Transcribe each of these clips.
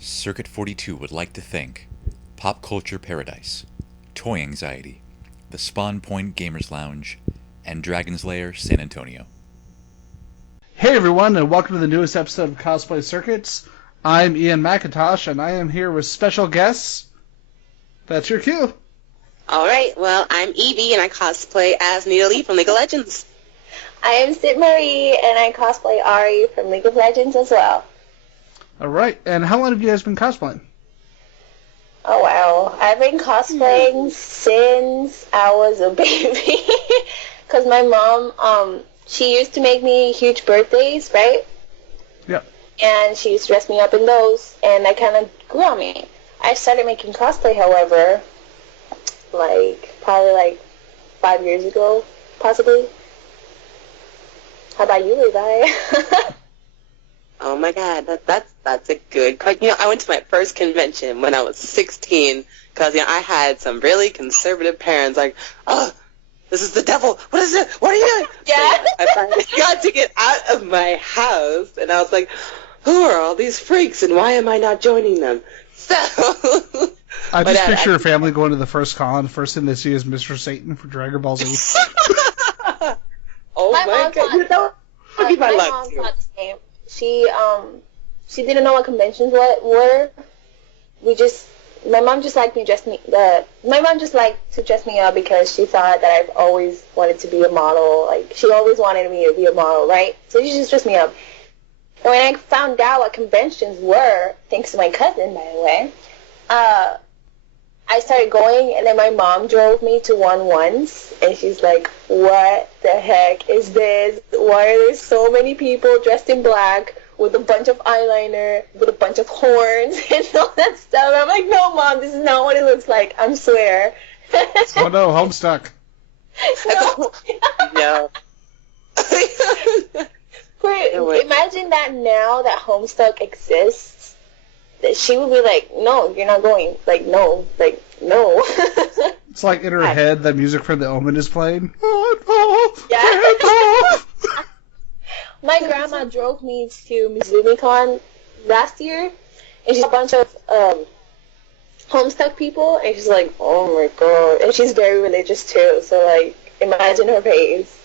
Circuit 42 would like to thank Pop Culture Paradise, Toy Anxiety, the Spawn Point Gamers Lounge, and Dragon's Lair San Antonio. Hey everyone, and welcome to the newest episode of Cosplay Circuits. I'm Ian McIntosh, and I am here with special guests. That's your cue. Alright, well, I'm Evie, and I cosplay as Nita Lee from League of Legends. I am Sid Marie, and I cosplay Ari from League of Legends as well. Alright, and how long have you guys been cosplaying? Oh wow, I've been cosplaying since I was a baby. Because my mom, she used to make me huge birthdays, right? Yep. And she used to dress me up in those, and that kind of grew on me. I started making cosplay, however, probably 5 years ago, possibly. How about you, Levi? Oh my god, that's a good question. I went to my first convention when I was 16, because, I had some really conservative parents, oh, this is the devil, what is it, what are you doing? Yeah. So, I finally got to get out of my house, and I was like, who are all these freaks, and why am I not joining them? So... I just picture a family going to the first con. The first thing they see is Mr. Satan for Dragon Ball Z. Oh my god, that would be my luck mom's too. not the same. She didn't know what conventions were. My mom just liked my mom just liked to dress me up because she thought that I've always wanted to be a model. Like, she always wanted me to be a model, right? So she just dressed me up. And when I found out what conventions were, thanks to my cousin, by the way, I started going, and then my mom drove me to one once, and she's like, what the heck is this? Why are there so many people dressed in black with a bunch of eyeliner, with a bunch of horns, and all that stuff? And I'm like, no, Mom, this is not what it looks like, I swear. Oh no, Homestuck. No. No. Wait, imagine that now that Homestuck exists. That she would be like, no, you're not going. No. It's like in her head, the music from The Omen is playing. Yeah. My grandma drove me to MizumiCon last year, and she's a bunch of Homestuck people, and she's like, oh my god. And she's very religious too, so imagine her face.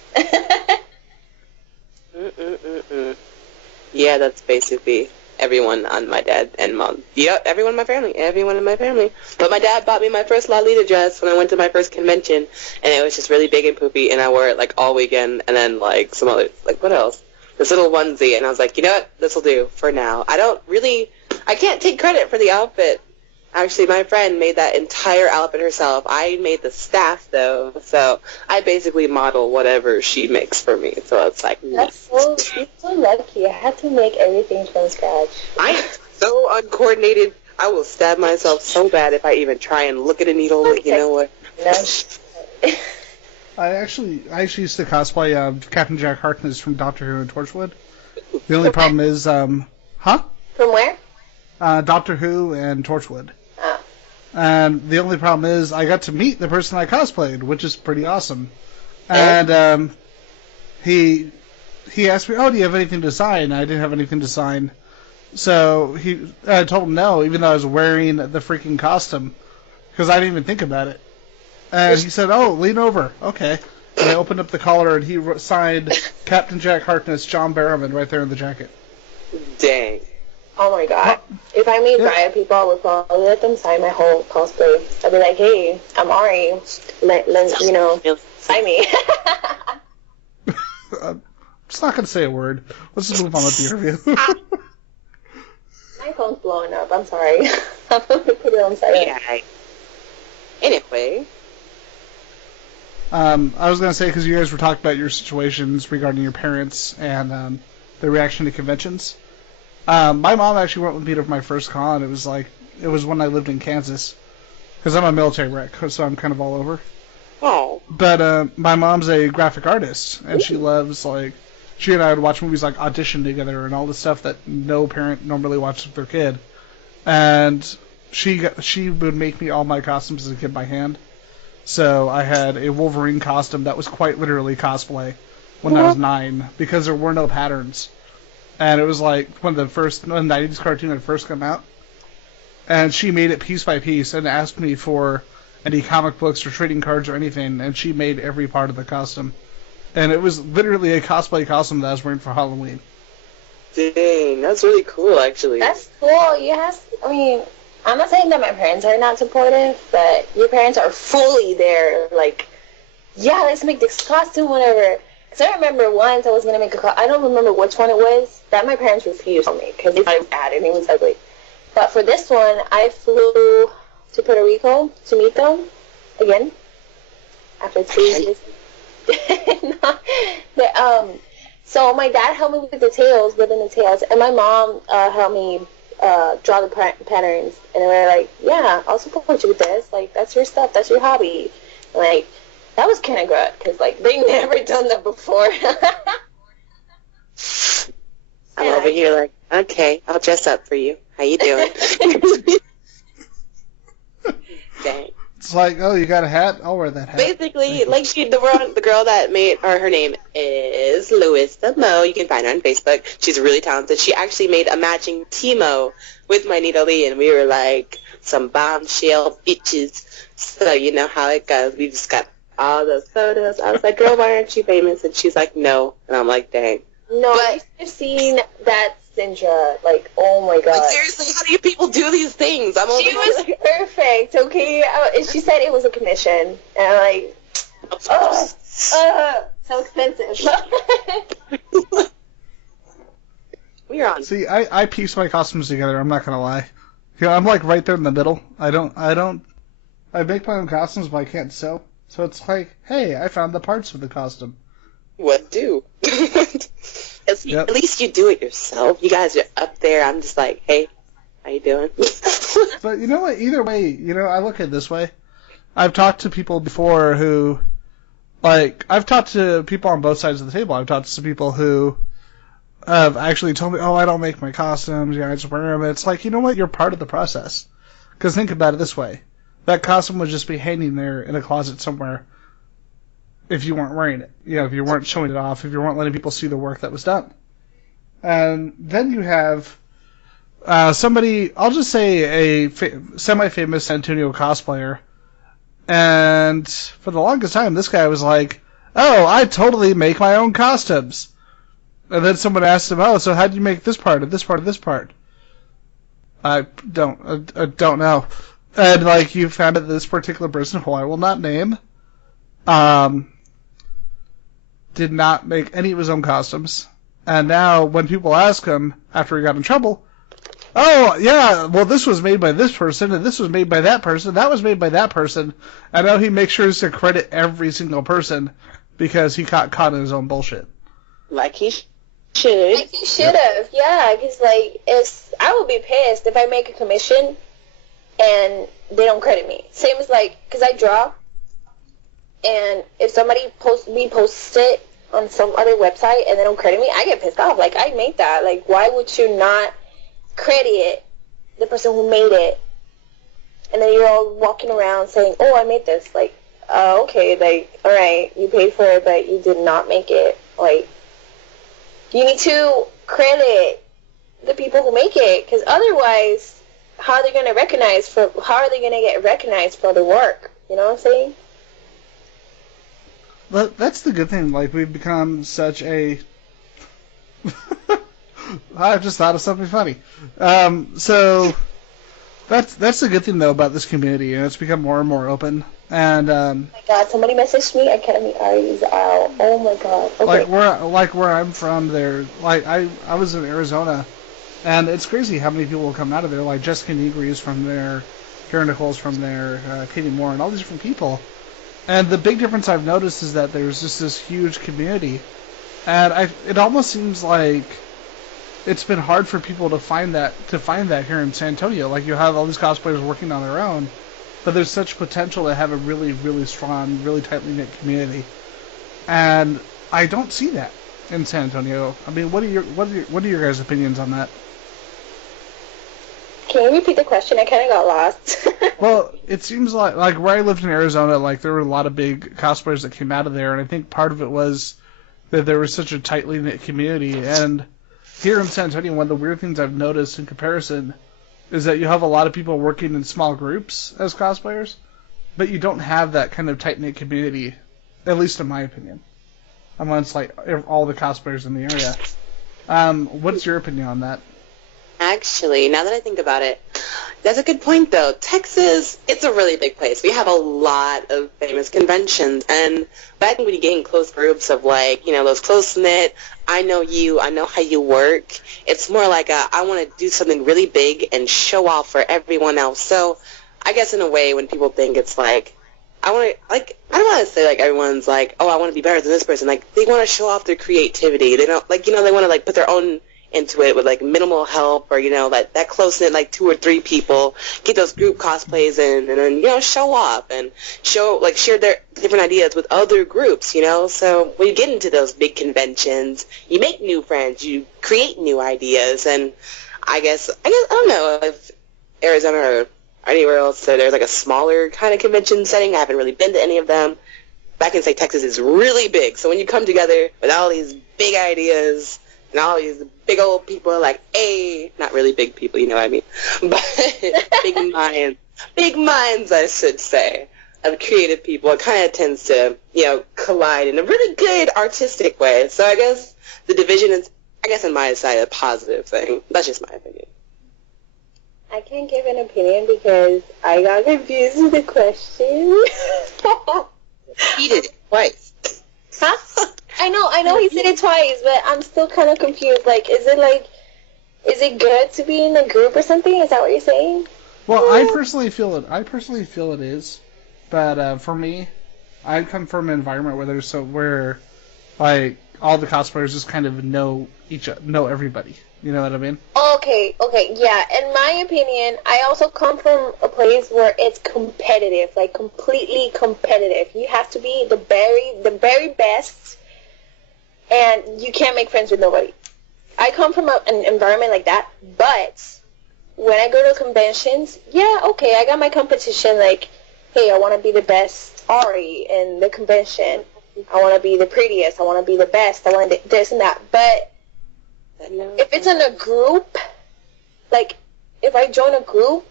Yeah, that's basically everyone on my dad and mom. Yeah, everyone in my family. But my dad bought me my first Lolita dress when I went to my first convention, and it was just really big and poopy, and I wore it all weekend, and then some other, what else? This little onesie, and I was like, you know what, this'll do for now. I can't take credit for the outfit. Actually, my friend made that entire outfit herself. I made the staff, though, so I basically model whatever she makes for me. So it's like, you're so lucky. I had to make everything from scratch. I'm so uncoordinated. I will stab myself so bad if I even try and look at a needle. Okay. You know what? I actually used to cosplay Captain Jack Harkness from Doctor Who and Torchwood. The only problem is, From where? Doctor Who and Torchwood. And the only problem is I got to meet the person I cosplayed, which is pretty awesome. And he asked me, oh, do you have anything to sign? I didn't have anything to sign. So I told him no, even though I was wearing the freaking costume, because I didn't even think about it. And he said, oh, lean over. Okay. And I opened up the collar, and he signed Captain Jack Harkness, John Barrowman, right there in the jacket. Dang. Oh my god. If I meet Riot people, I would probably let them sign my whole cosplay. I'd be like, hey, I'm Ari. Sign me. I'm just not going to say a word. Let's just move on with the interview. My phone's blowing up. I'm sorry. I'm going to put it on silent. Yeah. Anyway. I was going to say, because you guys were talking about your situations regarding your parents and their reaction to conventions. My mom actually went with me to my first con. It was when I lived in Kansas. Because I'm a military rec, so I'm kind of all over. Oh. But my mom's a graphic artist, and she loves, she and I would watch movies like Audition together and all the stuff that no parent normally watches with their kid. And she would make me all my costumes as a kid by hand. So I had a Wolverine costume that was quite literally cosplay when I was 9, because there were no patterns. And it was like when the 90s cartoon had first come out. and she made it piece by piece and asked me for any comic books or trading cards or anything, and she made every part of the costume. And it was literally a cosplay costume that I was wearing for Halloween. Dang, that's really cool, actually. That's cool. Yes, I mean, I'm not saying that my parents are not supportive, but your parents are fully there. Like, yeah, let's make this costume, whatever. Because I remember once I was going to make a costume. I don't remember which one it was, that my parents refused to make because they thought it was bad and it was ugly. But for this one, I flew to Puerto Rico to meet them again after 2 years. So my dad helped me with the tails, and my mom helped me draw the patterns. And they were like, yeah, I'll support you with this. Like, that's your stuff. That's your hobby. And, like, that was kind of good because, like, they never done that before. I'm over here like, okay, I'll dress up for you. How you doing? Dang. It's like, oh, you got a hat? I'll wear that hat. Basically, like the girl that made, or her name is Louisa Mo. You can find her on Facebook. She's really talented. She actually made a matching Timo with my Nita Lee, and we were like some bombshell bitches. So you know how it goes. We just got all those photos. I was like, girl, why aren't you famous? And she's like, no. And I'm like, dang. No, I've seen that Sindra. Like, oh my god. Like, seriously, how do you people do these things? She was perfect, okay? And she said it was a commission. And I'm like, so expensive. We're on. See, I piece my costumes together, I'm not going to lie. You know, I'm like right there in the middle. I make my own costumes, but I can't sew. So it's like, hey, I found the parts for the costume. What do? At least you do it yourself. You guys are up there. I'm just like, hey, how you doing? But you know what? Either way, you know, I look at it this way. I've talked to people before who, like, I've talked to people on both sides of the table. I've talked to some people who have actually told me, oh, I don't make my costumes. I just wear them. It's like, you know what? You're part of the process. Because think about it this way. That costume would just be hanging there in a closet somewhere if you weren't wearing it. You know, if you weren't showing it off, if you weren't letting people see the work that was done. And then you have somebody, I'll just say a semi-famous San Antonio cosplayer. And for the longest time, this guy was like, oh, I totally make my own costumes. And then someone asked him, oh, so how do you make this part, and this part, and this part? I don't know. And, like, you found that this particular person, who I will not name, did not make any of his own costumes. And now, when people ask him, after he got in trouble, oh, yeah, well, this was made by this person, and this was made by that person, that was made by that person, and now he makes sure to credit every single person because he got caught in his own bullshit. Like he should. Like he should have, yeah, because, like, I would be pissed if I make a commission and they don't credit me. Same as, like, because I draw, and if somebody reposts it on some other website and they don't credit me, I get pissed off. Like, I made that. Like, why would you not credit the person who made it? And then you're all walking around saying, oh, I made this. Like, okay, like, all right, you paid for it, but you did not make it. Like, you need to credit the people who make it, because otherwise, how are they going to get recognized for the work? You know what I'm saying? But that's the good thing. Like, we've become such a... I've just thought of something funny. So that's the good thing, though, about this community, and it's become more and more open. And oh my God! Somebody messaged me. Academy Aries out. Oh my God! Okay. Like where I'm from, there. Like I was in Arizona, and it's crazy how many people will come out of there. Like Jessica Negri is from there, Karen Nicole's from there, Katie Moore, and all these different people. And the big difference I've noticed is that there's just this huge community, and it almost seems like it's been hard for people to find that here in San Antonio. Like, you have all these cosplayers working on their own, but there's such potential to have a really, really strong, really tightly knit community, and I don't see that in San Antonio. I mean, what are your guys' opinions on that? Can you repeat the question? I kind of got lost. Well, it seems like where I lived in Arizona, like there were a lot of big cosplayers that came out of there, and I think part of it was that there was such a tightly knit community. And here in San Antonio, one of the weird things I've noticed in comparison is that you have a lot of people working in small groups as cosplayers, but you don't have that kind of tight-knit community, at least in my opinion, amongst like all the cosplayers in the area. What's your opinion on that? Actually, now that I think about it, that's a good point, though. Texas, it's a really big place. We have a lot of famous conventions, but I think when you get in close groups of, like, those close-knit, I know you, I know how you work, it's more like I want to do something really big and show off for everyone else. So I guess in a way when people think it's like, I don't want to say, like, everyone's like, oh, I want to be better than this person. Like, they want to show off their creativity. They don't, like, they want to, like, put their own into it with, like, minimal help or, that close-knit, like, 2 or 3 people, get those group cosplays in and then, show off and share their different ideas with other groups, So when you get into those big conventions, you make new friends, you create new ideas, and I guess I don't know if Arizona or anywhere else, so there's, like, a smaller kind of convention setting. I haven't really been to any of them. But I can say Texas is really big, so when you come together with all these big ideas and all these big old people, like, not really big people, you know what I mean, but big minds, I should say, of creative people, it kind of tends to, collide in a really good artistic way. So I guess the division is, on my side, a positive thing. That's just my opinion. I can't give an opinion because I got confused with the question. He did it twice. Huh? I know he said it twice, but I'm still kind of confused. Like, is it good to be in a group or something? Is that what you're saying? Well, I personally feel it is, but for me, I come from an environment where like all the cosplayers just kind of know everybody. You know what I mean? Okay, yeah. In my opinion, I also come from a place where it's competitive, like completely competitive. You have to be the very best, and you can't make friends with nobody. I come from an environment like that, but when I go to conventions, yeah, okay, I got my competition, like, hey, I want to be the best Ari in the convention. I want to be the prettiest. I want to be the best. I want this and that. But if it's in a group, like, if I join a group,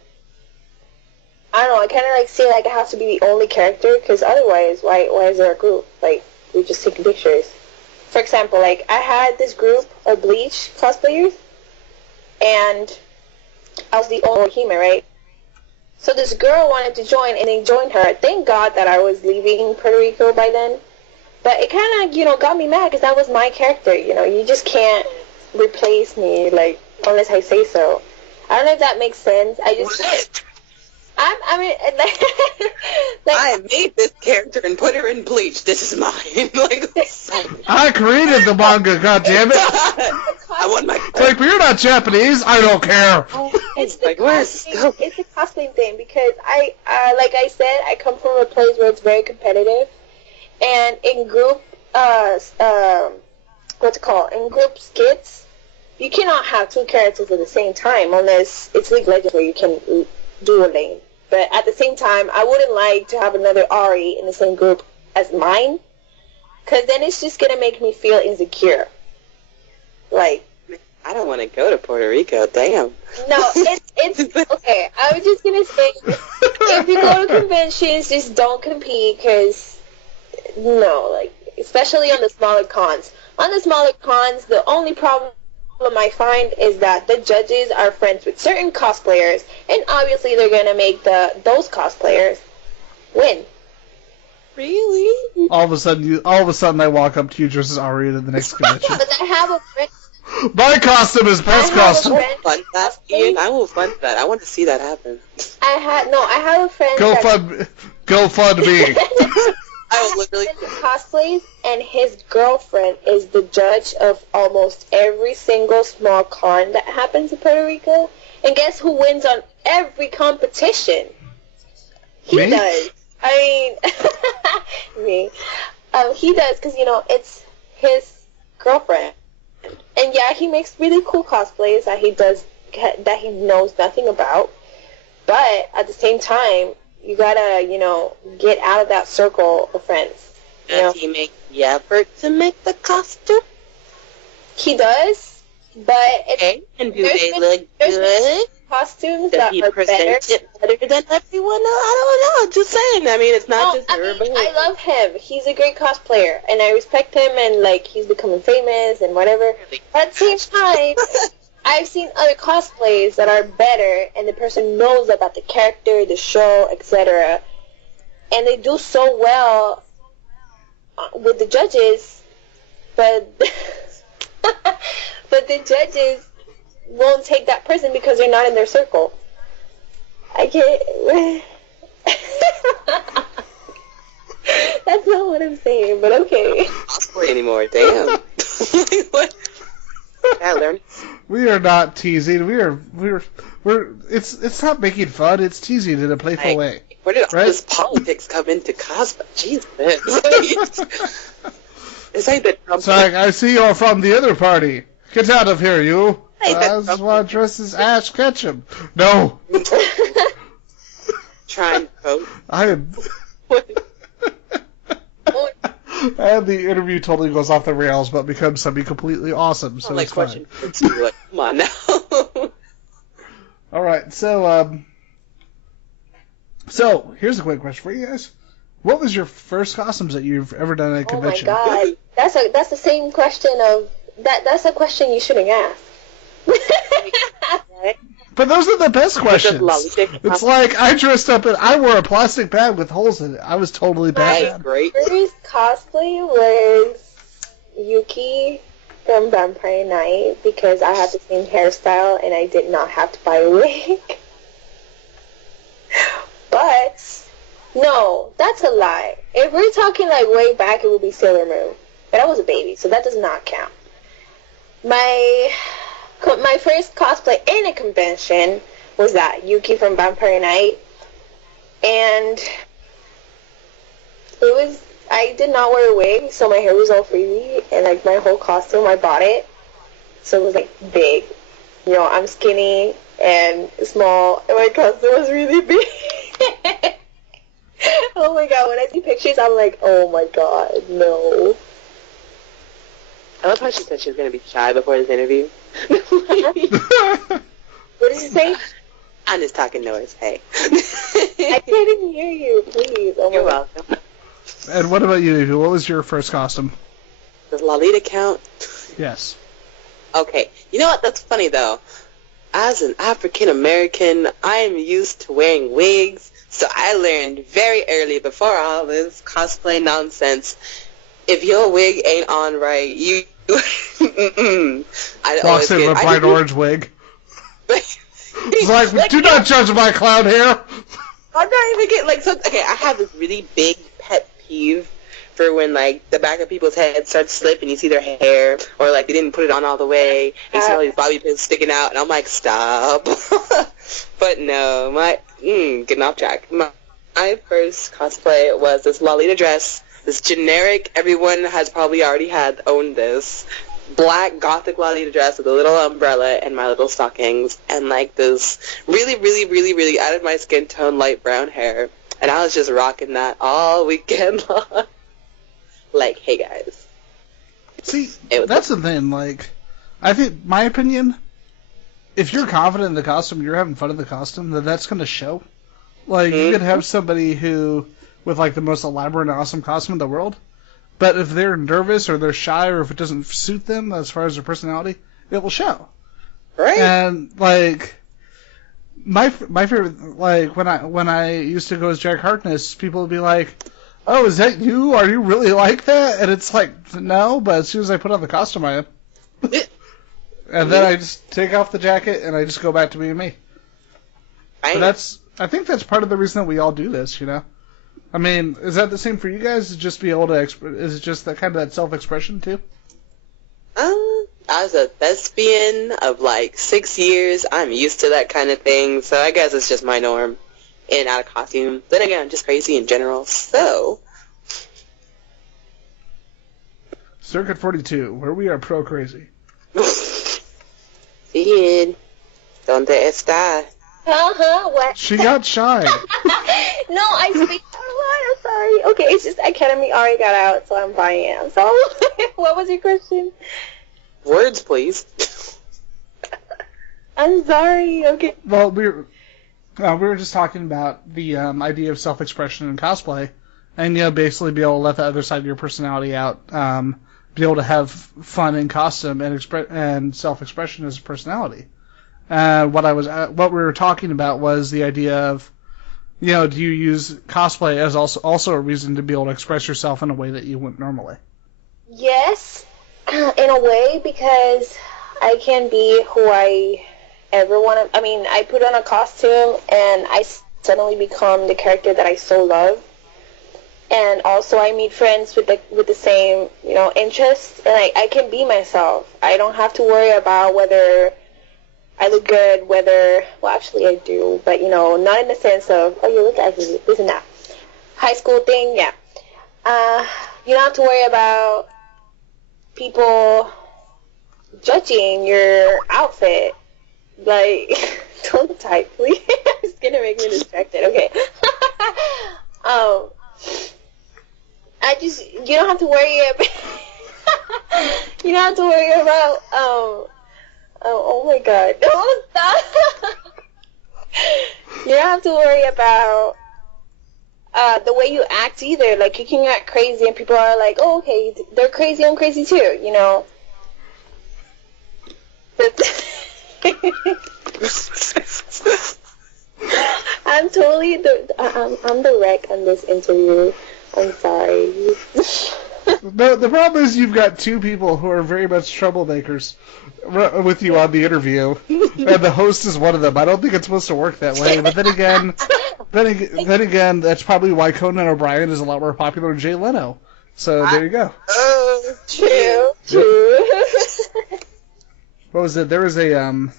I don't know, I kind of, like, see, like, I have to be the only character, because otherwise, why is there a group? Like, we just take pictures. For example, like, I had this group of Bleach cosplayers, and I was the only Hime, right? So this girl wanted to join, and they joined her. Thank God that I was leaving Puerto Rico by then. But it kind of, got me mad, because that was my character, You just can't replace me, like, unless I say so. I don't know if that makes sense. I mean, like, I made this character and put her in Bleach. This is mine. Like, I created the manga, goddammit! I want my. It's like, but you're not Japanese. I don't care. It's like, where's it's a cosplaying thing, because like I said, I come from a place where it's very competitive, and in group, in group skits, you cannot have 2 characters at the same time unless it's League of Legends where you can do a lane. But at the same time, I wouldn't like to have another Ari in the same group as mine, because then it's just going to make me feel insecure. Like, I don't want to go to Puerto Rico, damn. No, it's okay, I was just going to say, if you go to conventions, just don't compete, because, no, like, especially on the smaller cons. On the smaller cons, the only problem I find is that the judges are friends with certain cosplayers, and obviously they're going to make those cosplayers win. Really? All of a sudden, I walk up to you dressed as Aria at the next convention. But I have a friend. My costume is best costume. I will fund that. I want to see that happen. I have a friend. Go fund me. I will literally cosplays, and his girlfriend is the judge of almost every single small con that happens in Puerto Rico. And guess who wins on every competition? He Me? does. I mean, me. He does, because, it's his girlfriend. And yeah, he makes really cool cosplays that he knows nothing about. But at the same time, you gotta, get out of that circle of friends. Does he make the effort to make the costume? He does, but it's... Okay, and do they look good? costumes Does that he are present better. it better than everyone else? I don't know. Just saying. I mean, it's not just I her. mean, But I love him. He's a great cosplayer, and I respect him, and like he's becoming famous and whatever. But at the same time, I've seen other cosplays that are better, and the person knows about the character, the show, etc. And they do so well with the judges, but but the judges won't take that person because they're not in their circle. I can't. That's not what I'm saying, but okay. Cosplay anymore? Damn. What? I learned. We are not teasing. We're. It's not making fun. It's teasing in a playful way. Where did all Right? this politics come into cosplay? Jesus. It's like the Trump. It's like, I see you're from the other party. Get out of here, you. Hey, I that's just want to dress as Ash Ketchum. No. Trying to vote. I had the interview totally goes off the rails, but becomes something completely awesome. So like it's fine. question. Like, come on now. All right, so here's a quick question for you guys. What was your first costumes that you've ever done at a convention? Oh my god, that's the same question of that's a question you shouldn't ask. But those are the best questions. It's like I dressed up and I wore a plastic bag with holes in it. I was totally bad. Great. First cosplay was Yuki from Vampire Night because I had the same hairstyle and I did not have to buy a wig. But no, that's a lie. If we're talking like way back, it would be Sailor Moon. But I was a baby, so that does not count. My first cosplay in a convention was that Yuki from Vampire Night, and I did not wear a wig, so my hair was all frizzy, and like my whole costume, I bought it, so it was like big. You know, I'm skinny and small, and my costume was really big. Oh my god, when I see pictures, I'm like, oh my god, no. I love how she said she was going to be shy before this interview. What did you say? I'm just talking noise. Hey. I can't even hear you, please. Oh my You're god. welcome. And what about you, Evie? What was your first costume? Does Lolita count? Yes. Okay. You know what? That's funny, though. As an African American, I am used to wearing wigs, so I learned very early, before all this cosplay nonsense, if your wig ain't on right, you... Walks in with a bright orange wig. It's like, do not judge my clown hair. I'm not even getting, like, so, okay, I have this really big pet peeve for when, like, the back of people's heads start to slip and you see their hair, or, like, they didn't put it on all the way, and you see all these bobby pins sticking out, and I'm like, stop. But no, getting off track. My first cosplay was this Lolita dress, this generic, everyone has probably already owned this, black gothic Lolita dress with a little umbrella and my little stockings, and, like, this really, really, really, really out of my skin tone light brown hair. And I was just rocking that all weekend long. Like, hey, guys. See, that's the thing, like, I think, my opinion, if you're confident in the costume, you're having fun in the costume, then that's going to show. Like, you could have somebody who, with, like, the most elaborate and awesome costume in the world, but if they're nervous or they're shy or if it doesn't suit them as far as their personality, it will show. Right. And, like, my favorite, like, when I used to go as Jack Harkness, people would be like, oh, is that you? Are you really like that? And it's like, no, but as soon as I put on the costume, I am. And then I just take off the jacket and I just go back to being me. But I think that's part of the reason that we all do this, you know? I mean, is that the same for you guys? Is just be able to is it just that kind of that self-expression too? I was a thespian of like 6 years. I'm used to that kind of thing, so I guess it's just my norm. In and out of costume. Then again, I'm just crazy in general, so... Circuit 42, where we are pro-crazy. Bien. ¿Dónde está? What? She got shy. No, I speak a lot. I'm sorry. Okay, it's just Academy already got out, so I'm buying it. I'm sorry. What was your question? Words, please. I'm sorry. Okay. Well, we were just talking about the idea of self-expression in cosplay, and basically be able to let the other side of your personality out, be able to have fun in costume and self-expression as a personality. What we were talking about was the idea of, do you use cosplay as also a reason to be able to express yourself in a way that you wouldn't normally? Yes, in a way, because I can be who I ever want to. I mean, I put on a costume and I suddenly become the character that I so love. And also, I meet friends with the same, interests, and I can be myself. I don't have to worry about whether I look good, well, actually I do, but, not in the sense of, oh, you look ugly, this and that. High school thing, yeah. You don't have to worry about people judging your outfit. Like, don't type, please. It's gonna make me distracted. Okay. You don't have to worry about, you don't have to worry about, oh my god, don't stop. You don't have to worry about, the way you act either. Like, you can act crazy and people are like, oh, okay, they're crazy, I'm crazy too, I'm totally I'm the wreck on this interview. I'm sorry. The problem is you've got two people who are very much troublemakers with you on the interview, and the host is one of them. I don't think it's supposed to work that way, but then again, that's probably why Conan O'Brien is a lot more popular than Jay Leno. So there you go. Oh, true. What was it? There was a I don't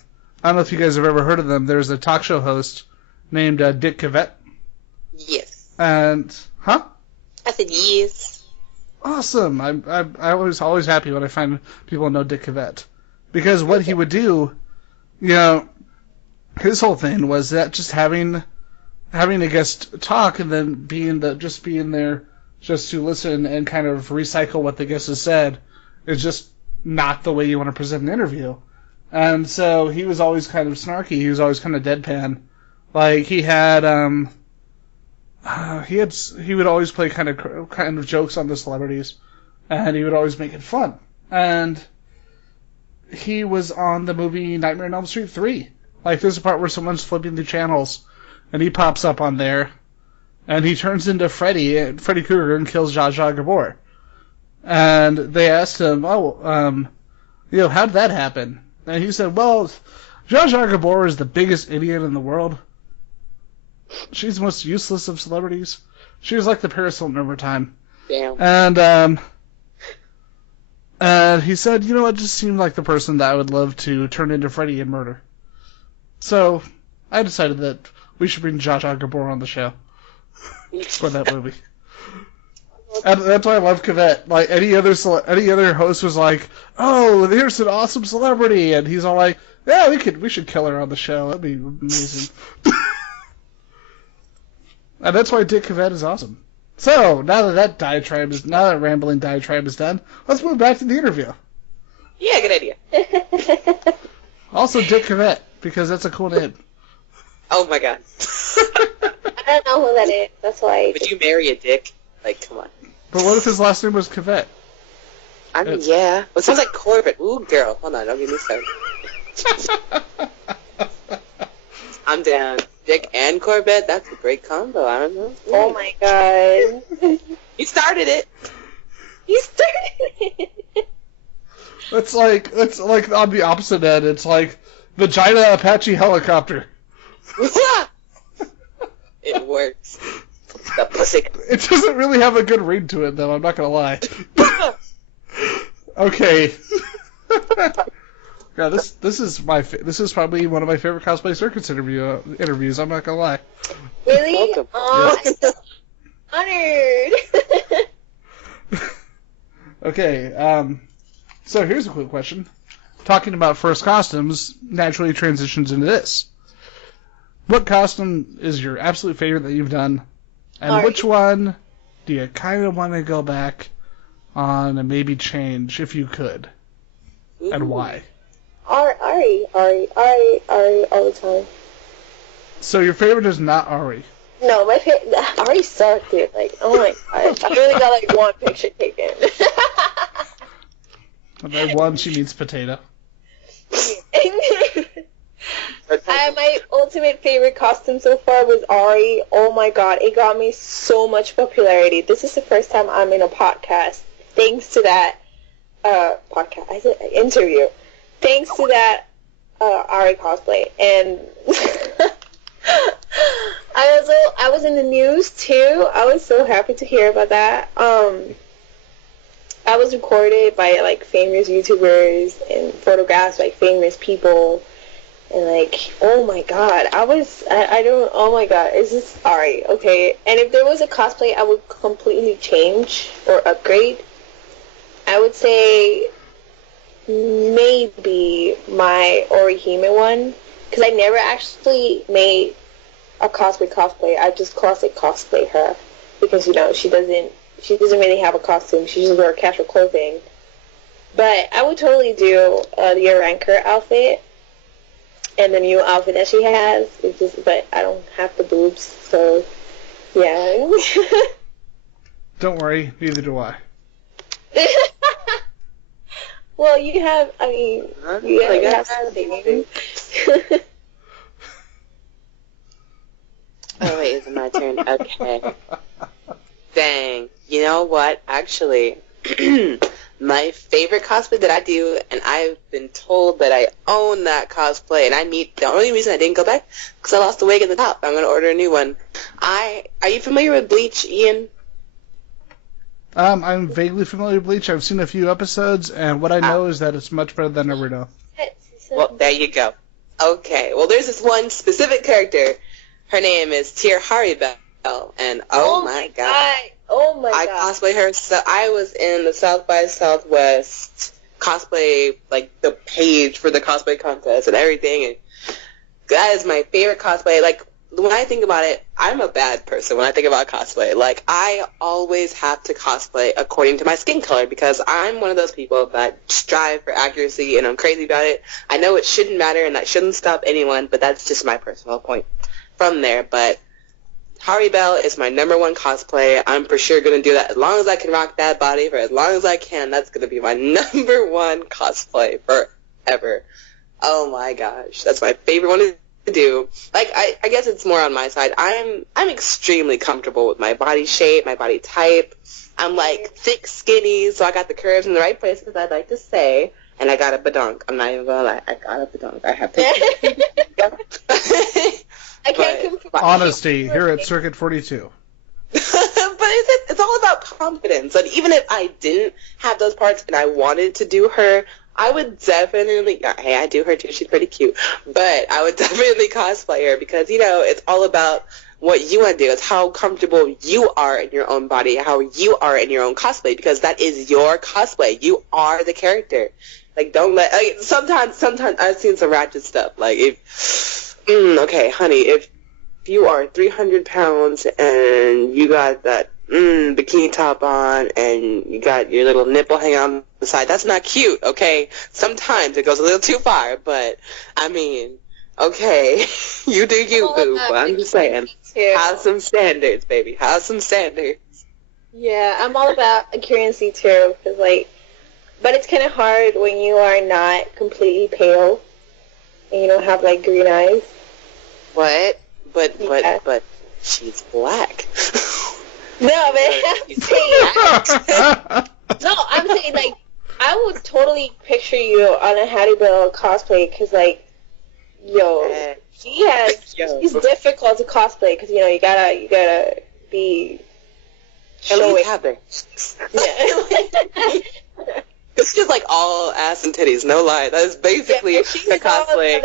know if you guys have ever heard of them. There's a talk show host named Dick Cavett. Yes. And I said yes. Awesome. I'm always happy when I find people who know Dick Cavett, because what he would do, his whole thing was that just having a guest talk and then being there just to listen and kind of recycle what the guest has said is just not the way you want to present an interview. And so he was always kind of snarky. He was always kind of deadpan. Like he would always play kind of jokes on the celebrities, and he would always make it fun. And he was on the movie Nightmare on Elm Street 3. Like, there's a part where someone's flipping the channels, and he pops up on there, and he turns into Freddy Krueger, and kills Zsa Zsa Gabor. And they asked him, how did that happen? And he said, well, Zsa Zsa Gabor is the biggest idiot in the world. She's the most useless of celebrities. She was like the Paris Hilton of her time. Damn. And he said, it just seemed like the person that I would love to turn into Freddy and murder. So I decided that we should bring Zsa Zsa Gabor on the show for that movie. And that's why I love Cavett. Like, any other host was like, oh, here's an awesome celebrity, and he's all like, yeah, we should kill her on the show. That'd be amazing. And that's why Dick Cavett is awesome. So, now that rambling diatribe is done, let's move back to the interview. Yeah, good idea. Also, Dick Cavett, because that's a cool name. Oh my god. I don't know who that is. That's why. Would you marry a dick? Like, come on. But what if his last name was Cavett? I mean, yeah. Well, it sounds like Corbett. Ooh, girl. Hold on, don't get me started. I'm down. Dick and Corbett, that's a great combo. I don't know. Oh my god. He started it. It's like on the opposite end. It's like Vagina Apache Helicopter. It works. The pussy. It doesn't really have a good ring to it, though. I'm not gonna lie. Okay. Yeah, this is probably one of my favorite Cosplay Circuits interviews. I'm not gonna lie. Really? Welcome. Oh, I'm so honored. Okay. So here's a quick question. Talking about first costumes naturally transitions into this. What costume is your absolute favorite that you've done, and which one do you kind of want to go back on and maybe change if you could, and why? Ari all the time. So your favorite is not Ari. No, my favorite, Ari sucked, dude. Like, oh my god. I really got like one picture taken. And by one, she means potato. My ultimate favorite costume so far was Ari. Oh my god, it got me so much popularity. This is the first time I'm in a podcast. Thanks to that interview. Thanks to that Ari cosplay. And I was in the news too. I was so happy to hear about that. I was recorded by like famous YouTubers and photographed by famous people. And like, oh my god, oh my god, it's just Ari, okay? And if there was a cosplay I would completely change or upgrade, I would say maybe my Orihime one, because I never actually made a cosplay. I just classic cosplay her, because, you know, she doesn't really have a costume. She just wears casual clothing. But I would totally do the Ranker outfit. And the new outfit that she has, but I don't have the boobs, so yeah. Don't worry, neither do I. Well, you have something. Oh wait, is it my turn? Okay. Dang. You know what? Actually, my favorite cosplay that I do, and I've been told that I own that cosplay, and the only reason I didn't go back, because I lost the wig at the top. I'm going to order a new one. Are you familiar with Bleach, Ian? I'm vaguely familiar with Bleach. I've seen a few episodes, and what I know is that it's much better than Naruto. Well, there you go. Okay, well, there's this one specific character. Her name is Tear Haribel, and oh my god. Oh my god. I cosplay her. So I was in the South by Southwest cosplay, like the page for the cosplay contest and everything. And that is my favorite cosplay. Like, when I think about it, I'm a bad person when I think about cosplay. Like, I always have to cosplay according to my skin color, because I'm one of those people that strive for accuracy, and I'm crazy about it. I know it shouldn't matter and that shouldn't stop anyone, but that's just my personal point from there. But Haribel is my number one cosplay. I'm for sure going to do that as long as I can rock that body for as long as I can. That's going to be my number one cosplay forever. Oh my gosh. That's my favorite one to do. Like, I guess it's more on my side. I'm extremely comfortable with my body shape, my body type. I'm like thick, skinny, so I got the curves in the right places, I'd like to say. And I got a badonk. I'm not even going to lie. I got a badonk. I have to. I can't confirm. Honesty here at Circuit 42. But it's all about confidence. And even if I didn't have those parts and I wanted to do her, I would definitely, hey, I do her too, she's pretty cute, but I would definitely cosplay her, because, you know, it's all about what you want to do. It's how comfortable you are in your own body, how you are in your own cosplay, because that is your cosplay. You are the character. Like, don't let, like, sometimes I've seen some ratchet stuff, like, okay, honey, if you are 300 pounds and you got that bikini top on and you got your little nipple hanging on the side, that's not cute, okay? Sometimes it goes a little too far, but, I mean, okay, you do you, boo, but I'm just saying, have some standards, baby, have some standards. Yeah, I'm all about accuracy, too, because, like, but it's kind of hard when you are not completely pale and you don't have, like, green eyes. What? But she's black. No, but I'm saying, like, I would totally picture you on a Hattie Bell cosplay, because, like, she's difficult to cosplay, because, you know, you gotta be showing. Yeah. It's just like all ass and titties, no lie. That is basically a cosplay.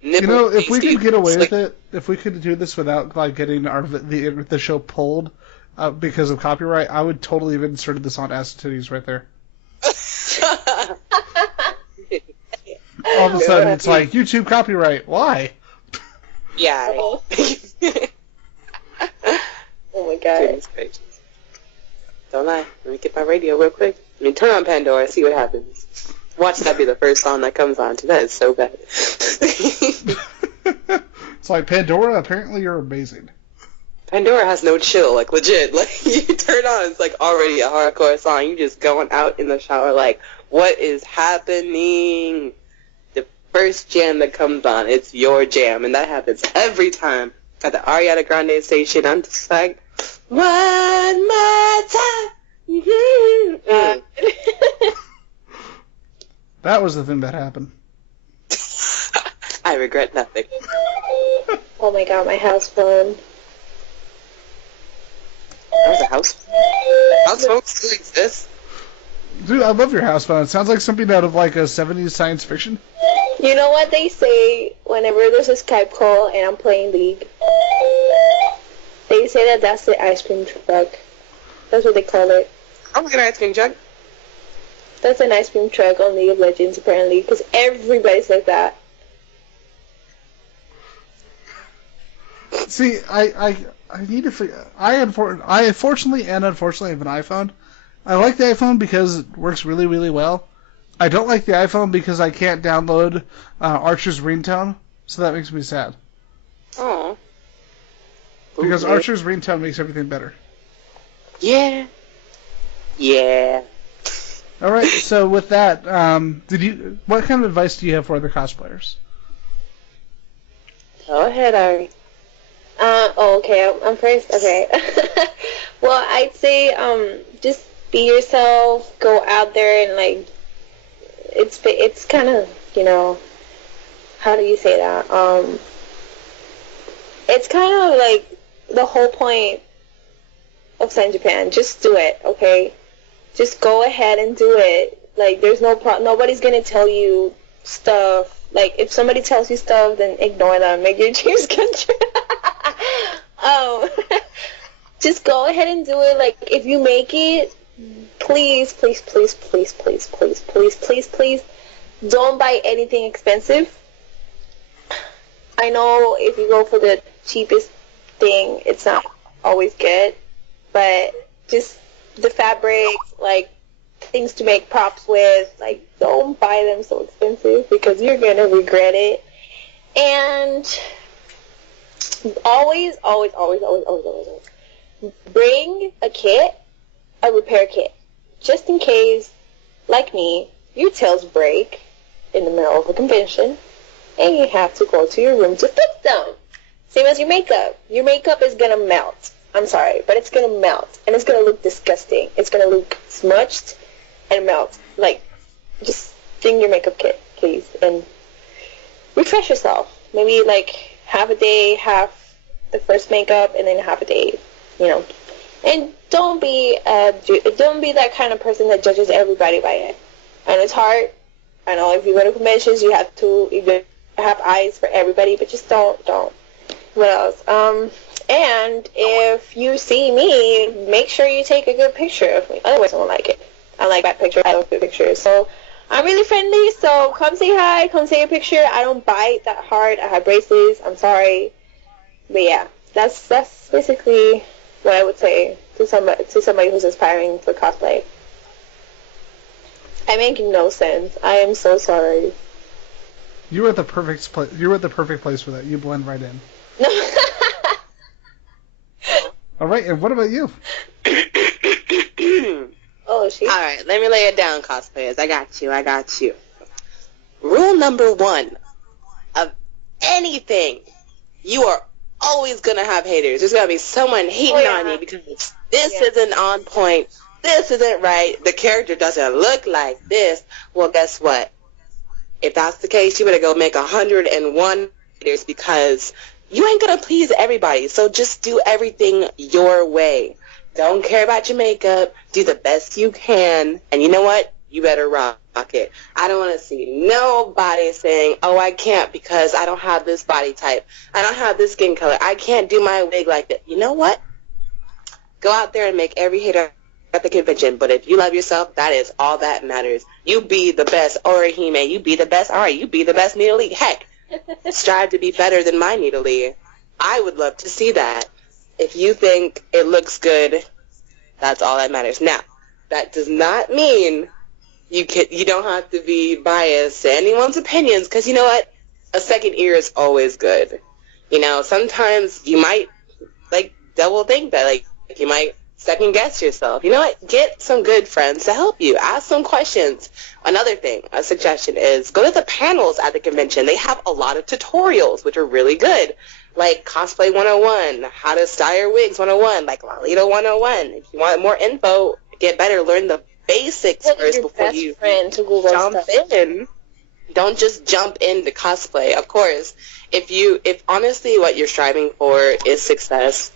You know, if we could get away with it, if we could do this without, like, getting the show pulled because of copyright, I would totally have inserted this on ass and titties right there. All of a sudden, it's like, YouTube copyright. Why? Yeah. Oh my god. Don't lie. Let me get my radio real quick. Turn on Pandora, see what happens. Watch that be the first song that comes on. That is so bad. It's like, Pandora, apparently you're amazing. Pandora has no chill, like, legit. Like, you turn on, it's, like, already a hardcore song. You just going out in the shower, like, what is happening? The first jam that comes on, it's your jam, and that happens every time. At the Ariana Grande station, I'm just like, one more time. Mm-hmm. That was the thing that happened. I regret nothing. Oh my god, my house phone. That was a house phone? House phones still exist? Dude, I love your house phone. It sounds like something out of like a 70s science fiction. You know what they say whenever there's a Skype call and I'm playing League? They say that that's the ice cream truck. That's what they call it. I'm like an ice cream truck. That's an ice cream truck on League of Legends, apparently, because everybody says that. See, I need to figure. I unfortunately and unfortunately have an iPhone. I like the iPhone because it works really, really well. I don't like the iPhone because I can't download Archer's ringtone, so that makes me sad. Oh. Because Archer's ringtone makes everything better. Yeah. Yeah. All right. So with that, what kind of advice do you have for other cosplayers? Go ahead, Ari. Okay, I'm first. Okay. Well, I'd say just be yourself. Go out there and like. It's kind of, you know, how do you say that? It's kind of like the whole point of San Japan. Just do it, okay? Just go ahead and do it. Like, there's nobody's gonna tell you stuff. Like, if somebody tells you stuff, then ignore them. Make your dreams come true. Just go ahead and do it. Like, if you make it, please, please, please, please, please, please, please, please, please, don't buy anything expensive. I know if you go for the cheapest thing, it's not always good, but just the fabrics, like things to make props with, like don't buy them so expensive because you're gonna regret it. And always, always, always, always, always, always, always bring a repair kit, just in case, like me, your tails break in the middle of a convention and you have to go to your room to fix them. Same as your makeup. Your makeup is gonna melt. I'm sorry, but it's gonna melt and it's gonna look disgusting. It's gonna look smudged and melt. Like, just bring your makeup kit, please, and refresh yourself. Maybe like half a day, half the first makeup, and then half a day, you know. And don't be that kind of person that judges everybody by it. And it's hard. I know if you go to conventions, you have eyes for everybody, but just don't. What else? And if you see me, make sure you take a good picture of me. Otherwise, I won't like it. I like bad pictures. I love good pictures. So I'm really friendly. So come say hi. Come say a picture. I don't bite that hard. I have braces. I'm sorry. But yeah, that's basically what I would say to somebody who's aspiring for cosplay. I'm making no sense. I am so sorry. You were at the perfect place. You were at the perfect place for that. You blend right in. All right, and what about you? Oh, shit. All right, let me lay it down, cosplayers. I got you. Rule number 1 of anything: you are always gonna have haters. There's gonna be someone hating on you because this isn't on point. This isn't right. The character doesn't look like this. Well, guess what? If that's the case, you better go make 101 haters because you ain't gonna please everybody. So just do everything your way. Don't care about your makeup. Do the best you can. And you know what? You better rock it. I don't want to see nobody saying, oh, I can't because I don't have this body type. I don't have this skin color. I can't do my wig like that. You know what? Go out there and make every hater at the convention. But if you love yourself, that is all that matters. You be the best Orihime. You be the best Ari. You be the best Nidalee. Heck, strive to be better than my Nidalee. I would love to see that. If you think it looks good, that's all that matters. Now, that does not mean You don't have to be biased to anyone's opinions, because you know what? A second ear is always good. You know, sometimes you might, like, double think that, like, you might second guess yourself. You know what? Get some good friends to help you. Ask some questions. Another thing, a suggestion is go to the panels at the convention. They have a lot of tutorials, which are really good. Like Cosplay 101, How to Style Your Wigs 101, like Lolita 101. If you want more info, get better, learn the basics first before you jump in. Don't just jump into cosplay. Of course, if honestly what you're striving for is success,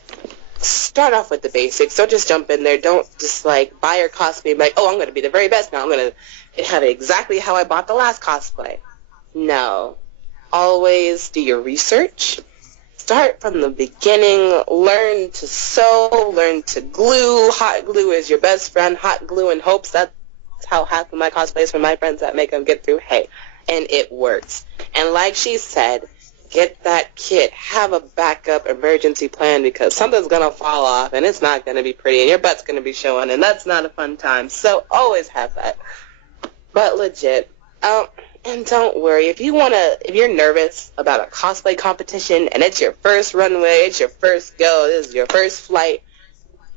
start off with the basics. Don't just jump in there. Don't just like buy your cosplay and be like, oh, I'm going to be the very best now. I'm going to have it exactly how I bought the last cosplay. No. Always do your research. Start from the beginning. Learn to sew. Learn to glue. Hot glue is your best friend. Hot glue in hopes. That's how half of my cosplays from my friends that make them get through. Hey. And it works. And like she said, get that kit. Have a backup emergency plan, because something's going to fall off and it's not going to be pretty and your butt's going to be showing, and that's not a fun time. So always have that. But legit. And don't worry, if you're nervous about a cosplay competition and it's your first runway, it's your first go, this is your first flight,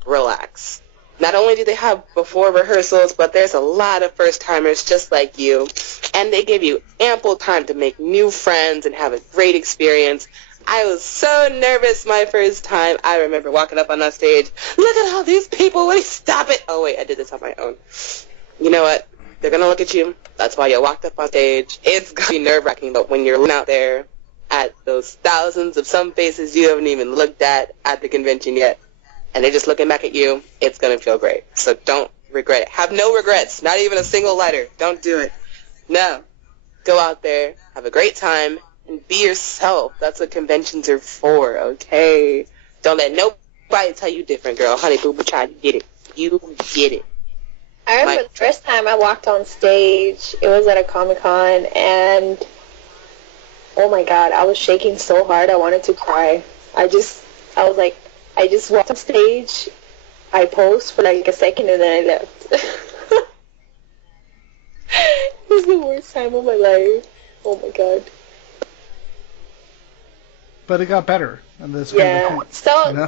relax. Not only do they have before rehearsals, but there's a lot of first-timers just like you, and they give you ample time to make new friends and have a great experience. I was so nervous my first time. I remember walking up on that stage. Look at all these people. Will you stop it? Oh, wait, I did this on my own. You know what? They're going to look at you. That's why you walked up on stage. It's going to be nerve-wracking, but when you're out there at those thousands of some faces you haven't even looked at the convention yet, and they're just looking back at you, it's going to feel great. So don't regret it. Have no regrets. Not even a single letter. Don't do it. No. Go out there, have a great time, and be yourself. That's what conventions are for, okay? Don't let nobody tell you different, girl. Honey, boo boo child, you get it. You get it. I remember the first time I walked on stage, it was at a Comic-Con, and oh my god, I was shaking so hard I wanted to cry. I just walked on stage, I posed for like a second, and then I left. It was the worst time of my life. Oh my god. But it got better. And that's so you know?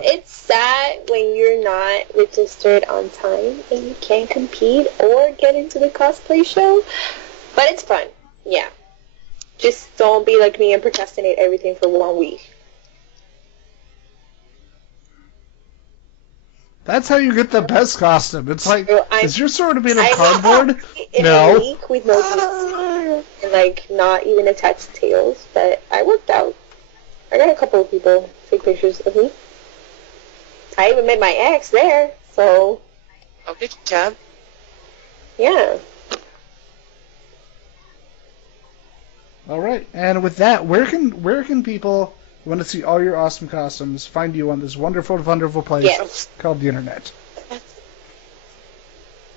It's sad when you're not registered on time and you can't compete or get into the cosplay show. But it's fun. Yeah. Just don't be like me and procrastinate everything for 1 week. That's how you get the best costume. It's like, is your sword made of cardboard? In a week with no details and like not even attached tails, but I worked out. I got a couple of people take pictures of me. I even met my ex there, so. Oh, good job. Yeah. All right, and with that, where can people who want to see all your awesome costumes find you on this wonderful, wonderful place called the internet?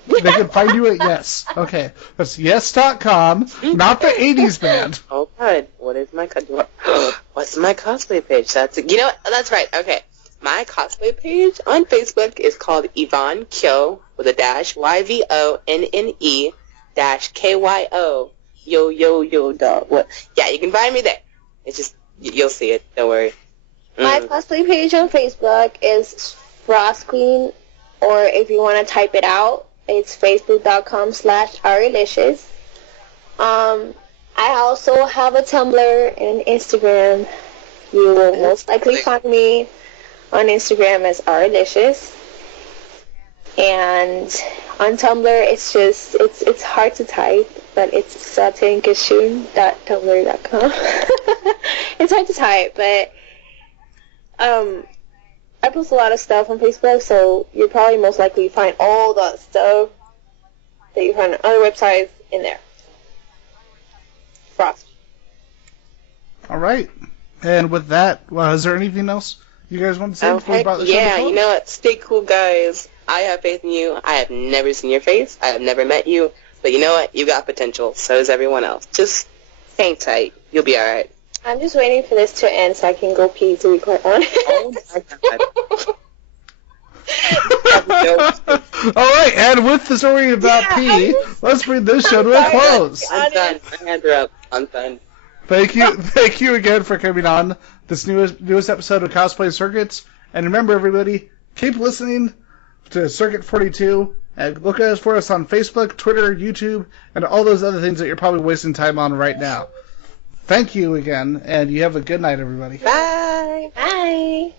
They can find you at Yes. Okay, that's yes.com, not the 80s band. Oh God, what's my cosplay page? That's right. Okay, my cosplay page on Facebook is called Yvonne Kyo with a dash YVONNE dash KYO. Yo dog. What? Yeah, you can find me there. It's just you'll see it. Don't worry. My cosplay page on Facebook is Frost Queen, or if you want to type it out, it's facebook.com/ourlicious. I also have a Tumblr and Instagram. You will most likely find me on Instagram as ourlicious. And on Tumblr, it's hard to type, but it's satinkashun.tumblr.com. It's hard to type, but I post a lot of stuff on Facebook, so you'll probably most likely find all the stuff that you find on other websites in there. Frost. All right. And with that, is there anything else you guys want to say before we brought the show to close? You know what? Stay cool, guys. I have faith in you. I have never seen your face. I have never met you. But you know what? You got potential. So does everyone else. Just hang tight. You'll be all right. I'm just waiting for this to end so I can go pee, to be quite honest. Oh my God. All right, and with the story about P, let's bring this show to a close. I'm done. My hands are up. I'm done. Thank you again for coming on this newest episode of Cosplay Circuits. And remember, everybody, keep listening to Circuit 42, and look for us on Facebook, Twitter, YouTube, and all those other things that you're probably wasting time on right now. Thank you again, and you have a good night, everybody. Bye. Bye.